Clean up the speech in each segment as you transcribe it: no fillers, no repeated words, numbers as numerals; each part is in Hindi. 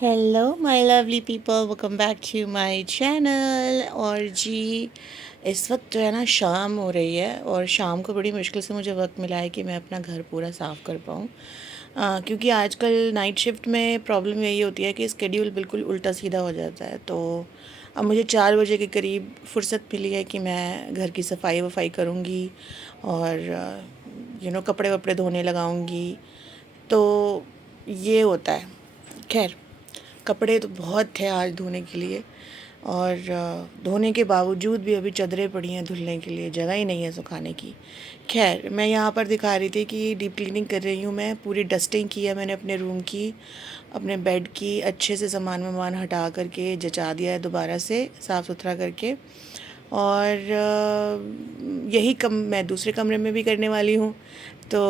Hello my lovely people, welcome back to my channel. और जी, इस वक्त जो है ना शाम हो रही है और शाम को बड़ी मुश्किल से मुझे वक्त मिला है कि मैं अपना घर पूरा साफ़ कर पाऊँ। क्योंकि आजकल नाइट शिफ्ट में प्रॉब्लम यही होती है कि स्केड्यूल बिल्कुल उल्टा सीधा हो जाता है। तो अब मुझे 4 बजे के करीब फुर्सत मिली है कि मैं घर की सफाई वफाई करूँगी और कपड़े वपड़े धोने लगाऊँगी। तो ये होता है। खैर, कपड़े तो बहुत थे आज धोने के लिए और धोने के बावजूद भी अभी चादरें पड़ी हैं धुलने के लिए, जगह ही नहीं है सुखाने की। खैर, मैं यहाँ पर दिखा रही थी कि डीप क्लीनिंग कर रही हूँ। मैं पूरी डस्टिंग की है मैंने अपने रूम की, अपने बेड की, अच्छे से सामान वामान हटा करके जचा दिया है दोबारा से साफ़ सुथरा करके। और यही कम मैं दूसरे कमरे में भी करने वाली हूँ। तो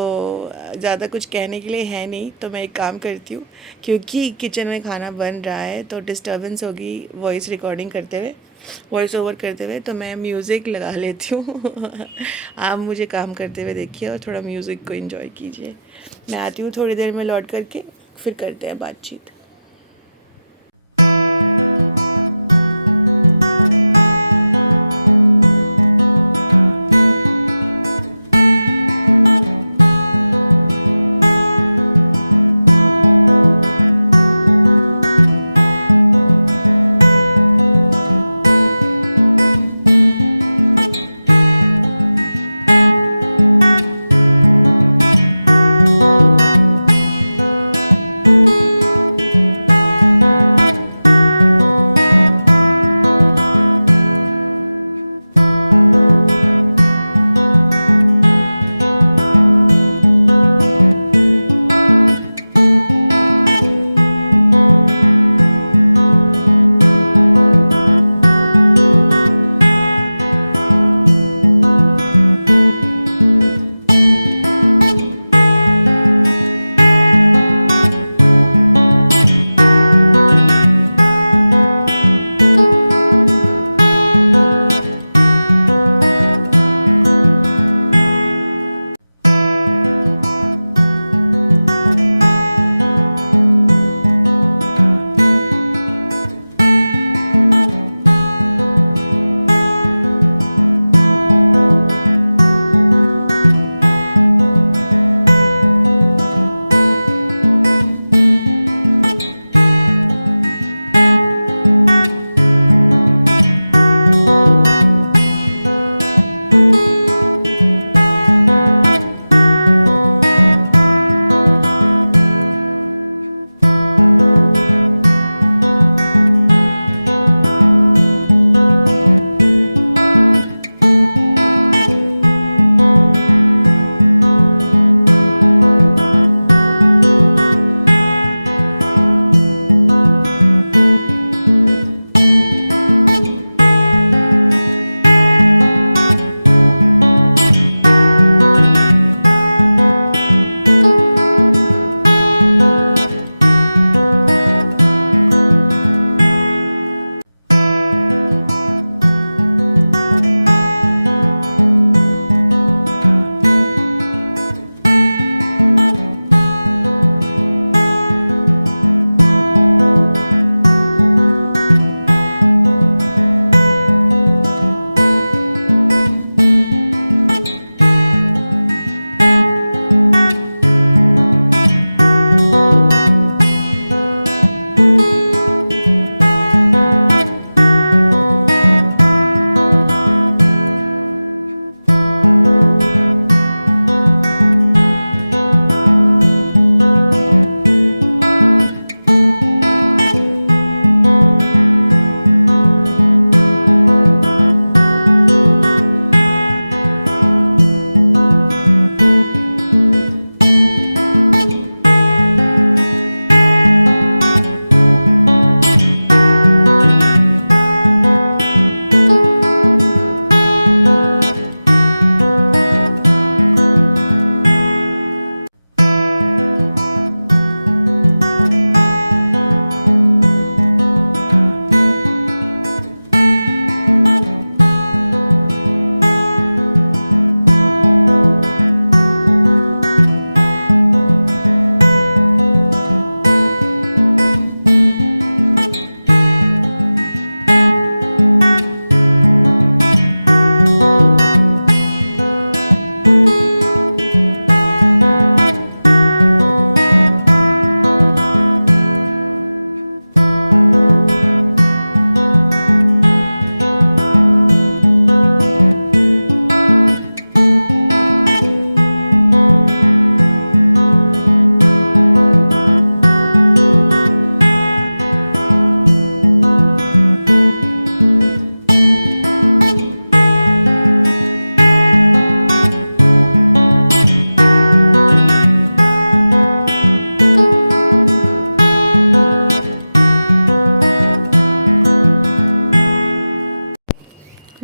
ज़्यादा कुछ कहने के लिए है नहीं, तो मैं एक काम करती हूँ। क्योंकि किचन में खाना बन रहा है तो डिस्टर्बेंस होगी वॉइस रिकॉर्डिंग करते हुए, वॉइस ओवर करते हुए, तो मैं म्यूज़िक लगा लेती हूँ। आप मुझे काम करते हुए देखिए और थोड़ा म्यूज़िक को एंजॉय कीजिए। मैं आती हूँ थोड़ी देर में लौट करके, फिर करते हैं बातचीत।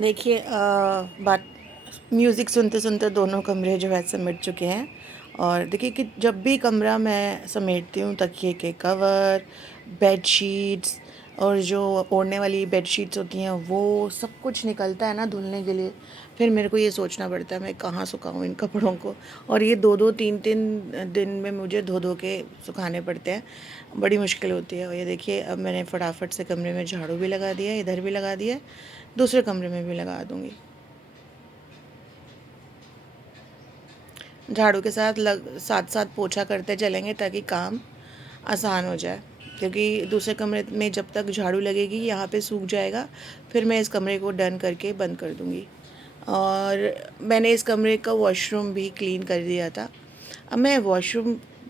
देखिए बात म्यूज़िक सुनते सुनते दोनों कमरे जो है समेट चुके हैं। और देखिए कि जब भी कमरा मैं समेटती हूँ, तकिए के कवर, बेडशीट्स और जो ओढ़ने वाली बेडशीट्स होती हैं वो सब कुछ निकलता है ना धुलने के लिए। फिर मेरे को ये सोचना पड़ता है मैं कहाँ सुखाऊँ इन कपड़ों को। और ये 2-2 3-3 दिन में मुझे धो धो के सुखाने पड़ते हैं, बड़ी मुश्किल होती है। और ये देखिए अब मैंने फटाफट से कमरे में झाड़ू भी लगा दिया, इधर भी लगा दिया, दूसरे कमरे में भी लगा दूँगी। झाड़ू के साथ साथ पोछा करते चलेंगे ताकि काम आसान हो जाए, क्योंकि दूसरे कमरे में जब तक झाड़ू लगेगी यहाँ पे सूख जाएगा, फिर मैं इस कमरे को डन करके बंद कर दूँगी। और मैंने इस कमरे का वॉशरूम भी क्लीन कर दिया था। अब मैं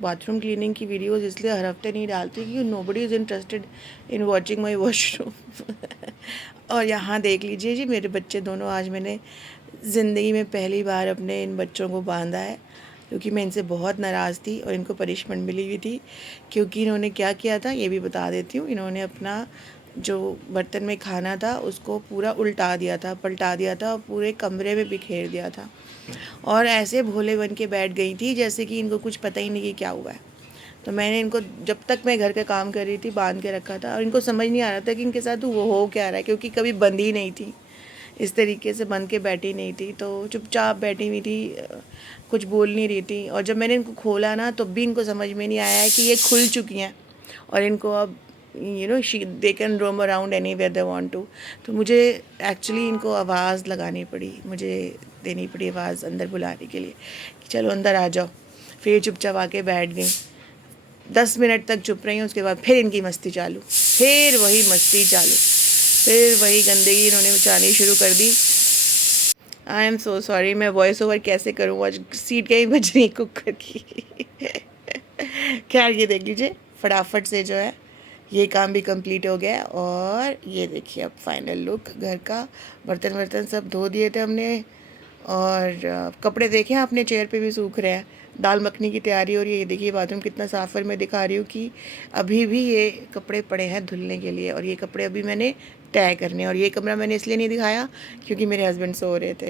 बाथरूम क्लीनिंग की वीडियोस इसलिए हर हफ्ते नहीं डालती क्योंकि nobody is interested in watching my washroom. और यहाँ देख लीजिए जी, मेरे बच्चे दोनों, आज मैंने ज़िंदगी में पहली बार अपने इन बच्चों को बांधा है, क्योंकि मैं इनसे बहुत नाराज़ थी और इनको पनिशमेंट मिली हुई थी। क्योंकि इन्होंने क्या किया था ये भी बता देती हूँ। इन्होंने अपना जो बर्तन में खाना था उसको पूरा उल्टा दिया था, पलटा दिया था और पूरे कमरे में बिखेर दिया था। और ऐसे भोले बन के बैठ गई थी जैसे कि इनको कुछ पता ही नहीं कि क्या हुआ है। तो मैंने इनको, जब तक मैं घर का काम कर रही थी, बांध के रखा था और इनको समझ नहीं आ रहा था कि इनके साथ वो हो क्या रहा है, क्योंकि कभी बंद ही नहीं थी, इस तरीके से बंद के बैठी नहीं थी। तो चुपचाप बैठी हुई थी, कुछ बोल नहीं रही थी। और जब मैंने इनको खोला ना तो भी इनको समझ में नहीं आया है कि ये खुल चुकी हैं और इनको अब they can roam around anywhere they want to. तो मुझे एक्चुअली इनको आवाज़ लगानी पड़ी, मुझे देनी पड़ी आवाज़ अंदर बुलाने के लिए कि चलो अंदर आ जाओ। फिर चुपचाप आके बैठ गई, 10 मिनट तक चुप रही, उसके बाद फिर इनकी मस्ती चालू, फिर वही मस्ती चालू, फिर वही गंदगी इन्होंने मचानी शुरू कर दी। आई एम सो सॉरी, मैं वॉइस ओवर कैसे करूँ, आज सीट कहीं बज रही कुकर की। खैर ये देख लीजिए, फटाफट से जो है ये काम भी कंप्लीट हो गया। और ये देखिए अब फाइनल लुक घर का। बर्तन वर्तन सब धो दिए थे हमने, और कपड़े देखें अपने चेयर पे भी सूख रहे हैं। दाल मखनी की तैयारी हो रही है। ये देखिए बाथरूम कितना साफ है, मैं दिखा रही हूँ कि अभी भी ये कपड़े पड़े हैं धुलने के लिए, और ये कपड़े अभी मैंने तय करने। और ये कमरा मैंने इसलिए नहीं दिखाया क्योंकि मेरे हस्बैंड सो रहे थे।